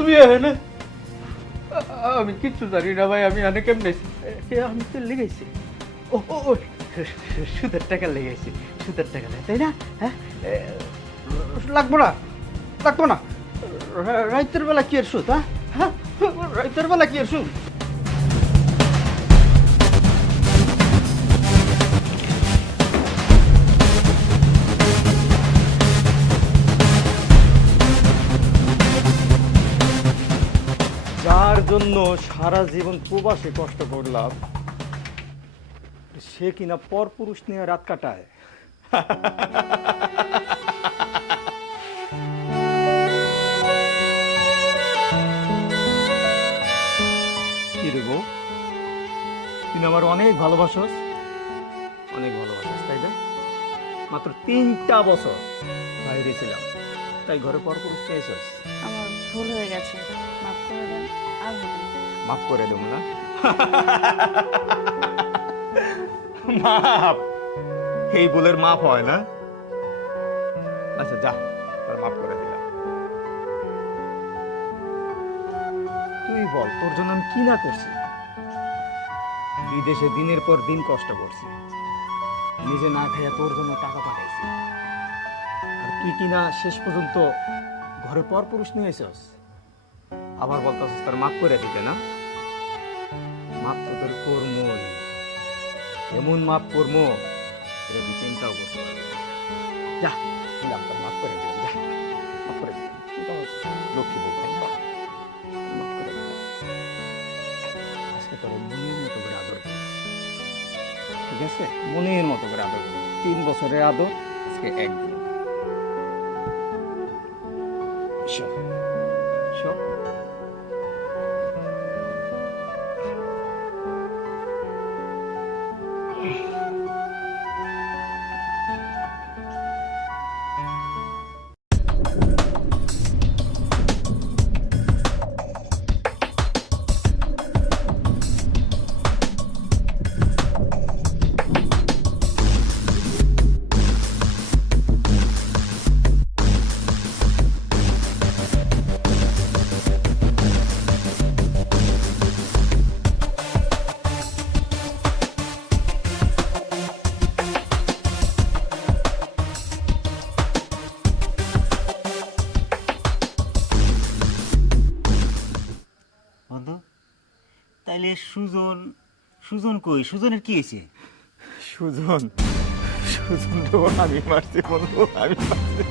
তুমি না আমি কিচ্ছু জানি না ভাই, আমি অনেক কেমন আমি তো লেগেছি। ও ও ও, সুদের টাকা লেগেছি, সুদের টাকা নেই তাই না? হ্যাঁ লাগবো না, লাগবো না। রাইতের বেলা কি আর সুদ? হ্যাঁ রাইতের বেলা কি আর সুদ? যার জন্য সারা জীবন প্রবাসে কষ্ট করলাম, সে কিনা পরপুরুষ নিয়ে রাত কাটায়। কি রে বউ, তুই আমার অনেক ভালোবাসস, অনেক ভালোবাসস তাই না? মাত্র 3টা বছর বাইরে ছিলাম, তাই ঘরে পরপুরুষ নিয়ে এসেছিস। আমার ভুল হয়ে গেছে, মাফ করে দেন। আর হবে না। মাফ করে দেব না? মাফ? এই ভুলের মাফ হয় না? আচ্ছা যা, তোর মাফ করে দিলাম। তুই বল, তোর জন্য আমি কি না করছি? বিদেশে দিনের পর দিন কষ্ট করছি, নিজে না খাইয়া তোর জন্য টাকা পাঠাইছি, আর তুই কিনা শেষ পর্যন্ত ঘরে পর পুরুষ নিয়ে এসেছ। আবার বলতেছিস তোর মাফ করে দিতে না? মাফ তো তোর কর্মই, এমন মাফ কর্ম এটা তুই চিন্তাও করতে পারবি না। যা, দিলাম, তোর মাফ করে দিলাম, যা মাফ করে দিলাম। তুই তো লক্ষ্মী বউ তাই না? মাফ করে দিলাম। আজকে তোর মনের মতো করে আদর কর, ঠিক আছে? মনের মতো করে আদর কর। 3 বছরের আদর আজকে একদিন। সব সব বন্ধু, তাইলে সুজন, সুজন কই? সুজনের কি হয়েছে? সুজন, সুজন তো আমি মারছি বন্ধু, আমি মারছি।